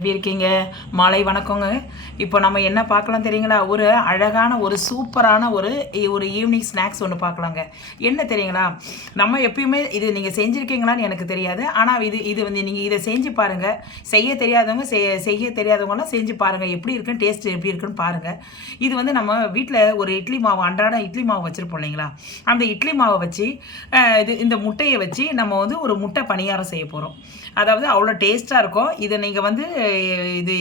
எப்படி இருக்கீங்க. மாலை வணக்கங்க. இப்போ நம்ம என்ன பார்க்கலாம் தெரியுங்களா? ஒரு அழகான ஒரு சூப்பரான ஒரு ஒரு ஈவினிங் ஸ்நாக்ஸ் ஒன்று பார்க்கலாங்க. என்ன தெரியுங்களா? நம்ம எப்பயுமே இது நீங்கள் செஞ்சுருக்கீங்களான்னு எனக்கு தெரியாது. ஆனால் இது இது வந்து நீங்கள் இதை செஞ்சு பாருங்கள் செய்ய தெரியாதவங்க செய்ய செய்ய தெரியாதவங்கலாம் செஞ்சு பாருங்கள் எப்படி இருக்குன்னு டேஸ்ட் எப்படி இருக்குன்னு பாருங்கள் இது வந்து நம்ம வீட்டில் ஒரு இட்லி மாவு அன்றாட இட்லி மாவு வச்சுருப்போம் இல்லைங்களா? அந்த இட்லி மாவை வச்சு இது இந்த முட்டையை வச்சு நம்ம வந்து ஒரு முட்டை பணியாரம் செய்ய போகிறோம் அதாவது அவ்வளோ டேஸ்ட்டாக இருக்கும். இதை நீங்கள் வந்து இது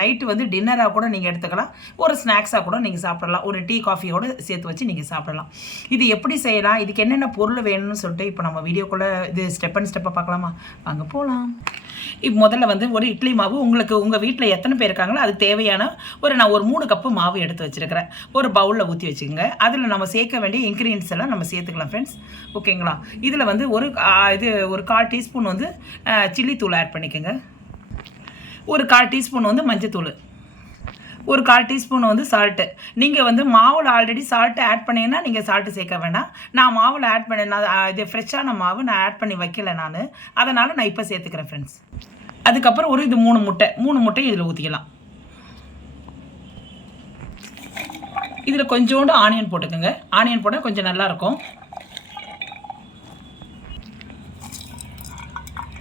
நைட்டு வந்து டின்னராக கூட நீங்கள் எடுத்துக்கலாம். ஒரு ஸ்நாக்ஸாக கூட நீங்கள் சாப்பிடலாம். ஒரு டீ காஃபியோடு சேர்த்து வச்சு நீங்கள் சாப்பிடலாம். இது எப்படி செய்யலாம்? இதுக்கு என்னென்ன பொருள் வேணும்னு சொல்லிட்டு இப்போ நம்ம வீடியோக்குள்ளே இது ஸ்டெப் அண்ட் ஸ்டெப்பாக பார்க்கலாமா? வாங்க போகலாம் இப்போ முதல்ல வந்து ஒரு இட்லி மாவு. உங்களுக்கு உங்கள் வீட்டில் எத்தனை பேர் இருக்காங்களோ அதுக்கு தேவையான ஒரு நான் ஒரு மூணு கப்பு மாவு எடுத்து வச்சுருக்கிறேன். ஒரு பவுலில் ஊற்றி வச்சுக்கோங்க. அதில் நம்ம சேர்க்க வேண்டிய இன்க்ரீடியன்ஸ் எல்லாம் நம்ம சேர்த்துக்கலாம் ஃப்ரெண்ட்ஸ் ஓகேங்களா இதில் வந்து ஒரு இது ஒரு கால் டீஸ்பூன் வந்து சில்லி தூள் ஆட் பண்ணிக்கோங்க. ஒரு கால் டீஸ்பூன் வந்து மஞ்சத்தூள். ஒரு கால் டீஸ்பூன் வந்து சால்ட்டு நீங்கள் வந்து மாவில் ஆல்ரெடி சால்ட்டு ஆட் பண்ணீங்கன்னா நீங்கள் சால்ட்டு சேர்க்க வேண்டாம் நான் மாவில் ஆட் பண்ண நான் இது ஃப்ரெஷ்ஷான மாவு நான் ஆட் பண்ணி வைக்கல நான். அதனால் நான் இப்போ சேர்த்துக்கிறேன் ஃப்ரெண்ட்ஸ் அதுக்கப்புறம் ஒரு இது மூணு முட்டை. மூணு முட்டை இதில் ஊற்றிக்கலாம் இதில் கொஞ்சோண்டு ஆனியன் போட்டுக்கோங்க. ஆனியன் போட்டால் கொஞ்சம் நல்லாயிருக்கும்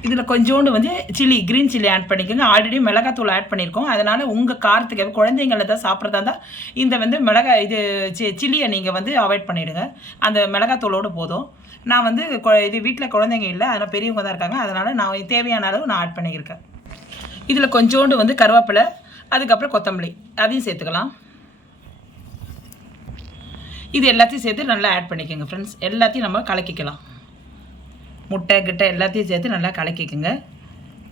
இதில் கொஞ்சோண்டு வந்து சில்லி க்ரீன் சில்லி ஆட் பண்ணிக்கோங்க. ஆல்ரெடி மிளகாத்தூள் ஆட் பண்ணியிருக்கோம். அதனால் உங்கள் காரத்துக்கு குழந்தைங்கள தான் சாப்பிட்றதா இருந்தால் இந்த வந்து மிளகாய் இது சி சில்லியை நீங்கள் வந்து அவாய்ட் பண்ணிவிடுங்க அந்த மிளகாத்தூளோடு போதும். நான் வந்து கொ- இது வீட்டில் குழந்தைங்க இல்லை அதனால் பெரியவங்க தான் இருக்காங்க. அதனால் நான் தேவையான அளவு நான் ஆட் பண்ணியிருக்கேன். இதில் கொஞ்சோண்டு வந்து கருவேப்பிலை அதுக்கப்புறம் கொத்தமல்லி. அதையும் சேர்த்துக்கலாம். இது எல்லாத்தையும் சேர்த்து நல்லா ஆட் பண்ணிக்கோங்க ஃப்ரெண்ட்ஸ் எல்லாத்தையும் நம்ம கலக்கிக்கலாம். முட்டை கிட்டை எல்லாத்தையும் சேர்த்து நல்லா கலக்கிக்குங்க.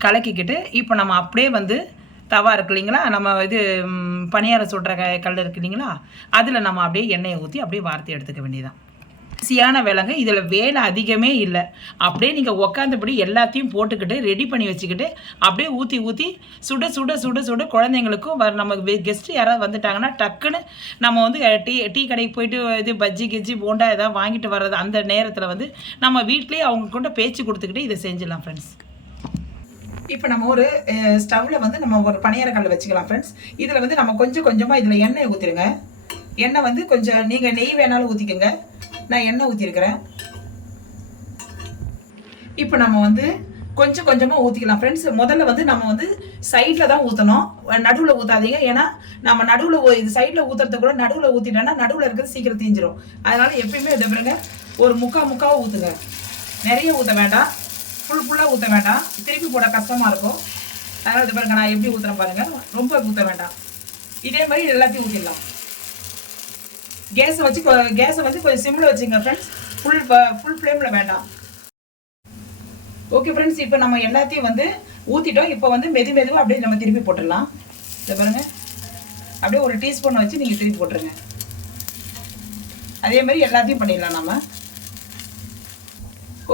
கலக்கிக்கிட்டு இப்போ நம்ம அப்படியே வந்து தவா இருக்கு இல்லைங்களா? நம்ம இது பணியாரம் சுடுற க கல் இருக்கு இல்லைங்களா? அதில் நம்ம அப்படியே எண்ணெயை ஊற்றி அப்படியே வார்த்தை எடுத்துக்க வேண்டியதான் ஈஸியான வேலைங்க இதில் வேலை அதிகமே இல்லை. அப்படியே நீங்கள் உக்காந்தபடி எல்லாத்தையும் போட்டுக்கிட்டு ரெடி பண்ணி வச்சுக்கிட்டு அப்படியே ஊற்றி ஊற்றி சுட சுட சுட சுட குழந்தைங்களுக்கும் வர நம்ம கெஸ்ட்டு யாராவது வந்துட்டாங்கன்னா டக்குன்னு நம்ம வந்து டீ டீ கடைக்கு போயிட்டு இது பஜ்ஜி கிஜ்ஜி போண்டா ஏதாவது வாங்கிட்டு வர்றது அந்த நேரத்தில் வந்து நம்ம வீட்லேயே அவங்க கூட பேச்சு கொடுத்துக்கிட்டு இதை செஞ்சிடலாம் ஃப்ரெண்ட்ஸ் இப்போ நம்ம ஒரு ஸ்டவ்வில் வந்து நம்ம ஒரு பணியார வச்சுக்கலாம் ஃப்ரெண்ட்ஸ் இதில் வந்து நம்ம கொஞ்சம் கொஞ்சமாக இதில் எண்ணெய் ஊற்றிடுங்க எண்ணெய் வந்து கொஞ்சம் நீங்கள் நெய் வேணாலும் ஊற்றிக்கோங்க நான் எண்ணெய் ஊற்றிருக்கிறேன் இப்போ நம்ம வந்து கொஞ்சம் கொஞ்சமாக ஊற்றிக்கலாம் ஃப்ரெண்ட்ஸ் முதல்ல வந்து நம்ம வந்து சைடில் தான் ஊற்றணும் நடுவில் ஊற்றாதீங்க ஏன்னா நம்ம நடுவில் இது சைடில் ஊற்றுறது கூட நடுவில் ஊற்றிட்டோன்னா நடுவில் இருக்கிறது சீக்கிரம் தீஞ்சிரும். அதனால எப்பயுமே இதை பாருங்க. ஒரு முக்கா முக்காவை ஊற்றுங்க நிறைய ஊற்ற வேண்டாம். ஃபுல் ஃபுல்லாக ஊற்ற வேண்டாம். திருப்பி போட கஷ்டமாக இருக்கும். அதனால் இது பாருங்க நான் எப்படி ஊற்றுறேன் பாருங்க. ரொம்ப ஊற்ற வேண்டாம். இதே மாதிரி எல்லாத்தையும் ஊற்றிடலாம் கேஸை வச்சு கேஸை வந்து கொஞ்சம் சிம்மில் வச்சுங்க ஃப்ரெண்ட்ஸ் ஃபுல் ஃபுல் ஃப்ளேமில் வேண்டாம். ஓகே ஃப்ரெண்ட்ஸ் இப்போ நம்ம எல்லாத்தையும் வந்து ஊற்றிட்டோம் இப்போ வந்து மெது மெதுவாக அப்படியே நம்ம திருப்பி போட்டுடலாம். இதை பாருங்கள் அப்படியே ஒரு டீஸ்பூனை வச்சு நீங்கள் திருப்பி போட்டுருங்க. அதே மாதிரி எல்லாத்தையும் பண்ணிடலாம் நம்ம.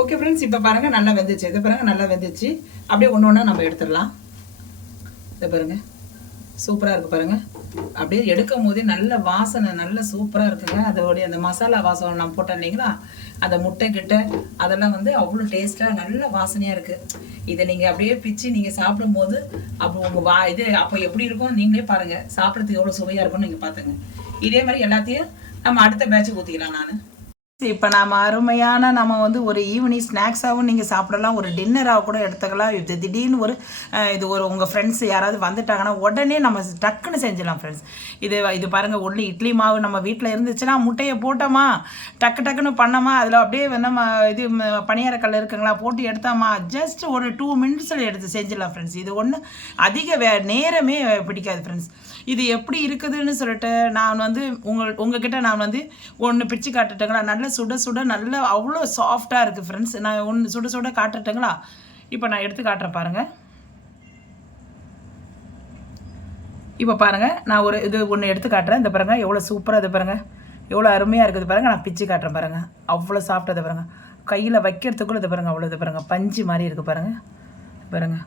ஓகே ஃப்ரெண்ட்ஸ் இப்போ பாருங்கள் நல்லா வெந்துச்சு. இதை பாருங்கள் நல்லா வெந்துச்சு. அப்படியே ஒன்று ஒன்றா நம்ம எடுத்துடலாம். இதை பாருங்கள் சூப்பராக இருக்குது பாருங்கள் அப்படியே எடுக்கும் போதே நல்ல வாசனை நல்ல சூப்பராக இருக்குங்க. அதோடைய அந்த மசாலா வாசனை நான் போட்டேன் இல்லைங்களா? அந்த முட்டை கிட்ட அதெல்லாம் வந்து அவ்வளோ டேஸ்ட்டாக நல்ல வாசனையாக இருக்குது இதை நீங்கள் அப்படியே பிச்சு நீங்கள் சாப்பிடும்போது அப்போ உங்கள் வா இது அப்போ எப்படி இருக்கும் நீங்களே பாருங்கள் சாப்பிட்றதுக்கு எவ்வளோ சுவையாக இருக்கும்னு நீங்கள் பார்த்துங்க. இதே மாதிரி எல்லாத்தையும் நம்ம அடுத்த பேட்ச் ஊற்றிக்கலாம் நான். இப்போ நாம் அருமையான நம்ம வந்து ஒரு ஈவினிங் ஸ்நாக்ஸாகவும் நீங்கள் சாப்பிடலாம். ஒரு டின்னராக கூட எடுத்துக்கலாம். இது திடீர்னு ஒரு இது ஒரு உங்கள் ஃப்ரெண்ட்ஸ் யாராவது வந்துட்டாங்கன்னா உடனே நம்ம டக்குன்னு செஞ்சிடலாம் ஃப்ரெண்ட்ஸ் இது இது பாருங்கள் ஒன்று இட்லி மாவு நம்ம வீட்டில் இருந்துச்சுன்னா முட்டையை போட்டோமா? டக்கு டக்குன்னு பண்ணோமா? அதில் அப்படியே நம்ம இது பணியாரக்கல் இருக்குங்களா போட்டு எடுத்தோமா? ஜஸ்ட் ஒரு டூ மினிட்ஸில் எடுத்து செஞ்சிடலாம் ஃப்ரெண்ட்ஸ் இது ஒன்று அதிக வே நேரமே பிடிக்காது ஃப்ரெண்ட்ஸ் இது எப்படி இருக்குதுன்னு சொல்லிட்டு நான் வந்து உங்கள் உங்ககிட்ட நான் வந்து ஒன்று பிச்சு காட்டுட்டுங்களா? நல்ல சுட சுட நல்ல அவ்வளோ சாஃப்டாக இருக்குது ஃப்ரெண்ட்ஸ் நான் ஒன்று சுட சுட காட்டுட்டுங்களா? இப்போ நான் எடுத்து காட்டுறேன் பாருங்கள் இப்போ பாருங்கள் நான் ஒரு இது ஒன்று எடுத்து காட்டுறேன். இந்த பாருங்கள் எவ்வளோ சூப்பராக இது பாருங்கள் எவ்வளோ அருமையாக இருக்குது பாருங்கள் நான் பிச்சு காட்டுறேன் பாருங்கள் அவ்வளோ சாஃப்டாக இது பாருங்கள் கையில் வைக்கிறதுக்குள்ளே இது பாருங்கள் அவ்வளோ இது பாருங்கள் பஞ்சு மாதிரி இருக்குது பாருங்கள் பாருங்கள்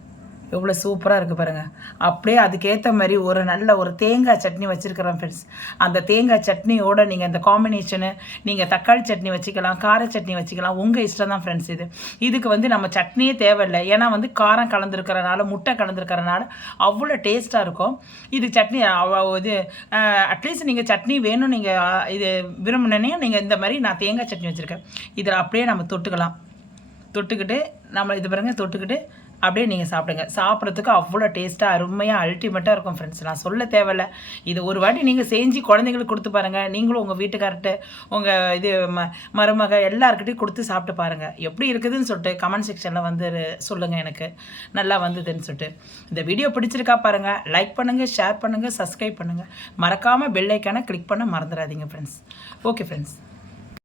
எவ்வளோ சூப்பராக இருக்குது பாருங்கள் அப்படியே அதுக்கேற்ற மாதிரி ஒரு நல்ல ஒரு தேங்காய் சட்னி வச்சுருக்கிறேன் ஃப்ரெண்ட்ஸ் அந்த தேங்காய் சட்னியோட நீங்கள் இந்த காம்பினேஷனு நீங்கள் தக்காளி சட்னி வச்சுக்கலாம் கார சட்னி வச்சுக்கலாம் உங்கள் இஷ்டம் தான் ஃப்ரெண்ட்ஸ் இது. இதுக்கு வந்து நம்ம சட்னியே தேவையில்லை. ஏன்னா வந்து காரம் கலந்துருக்கிறனால முட்டை கலந்துருக்கிறனால அவ்வளோ டேஸ்ட்டாக இருக்கும். இது சட்னி இது அட்லீஸ்ட் நீங்கள் சட்னி வேணும் நீங்கள் இது விரும்பினே நீங்கள் இந்த மாதிரி நான் தேங்காய் சட்னி வச்சுருக்கேன். இதில் அப்படியே நம்ம தொட்டுக்கலாம். தொட்டுக்கிட்டு நம்ம இது பாருங்கள் தொட்டுக்கிட்டு அப்படியே நீங்கள் சாப்பிடுங்க. சாப்பிட்றதுக்கு அவ்வளோ டேஸ்ட்டாக அருமையாக அல்டிமேட்டாக இருக்கும் ஃப்ரெண்ட்ஸ் நான் சொல்ல தேவையில்ல. இது ஒரு வாட்டி நீங்கள் செஞ்சு குழந்தைங்களுக்கு கொடுத்து பாருங்கள் நீங்களும் உங்கள் வீட்டுக்கார்ட்ட உங்கள் இது ம மருமக எல்லாருக்கிட்டையும் கொடுத்து சாப்பிட்டு பாருங்கள் எப்படி இருக்குதுன்னு சொல்லிட்டு கமெண்ட் செக்ஷனில் வந்து சொல்லுங்கள் எனக்கு. நல்லா வந்ததுன்னு சொல்லிட்டு. இந்த வீடியோ பிடிச்சிருக்கா பாருங்கள் லைக் பண்ணுங்கள் ஷேர் பண்ணுங்கள் சப்ஸ்கிரைப் பண்ணுங்கள் மறக்காமல் பெல்லைக்கான கிளிக் பண்ண மறந்துடாதீங்க ஃப்ரெண்ட்ஸ் ஓகே ஃப்ரெண்ட்ஸ்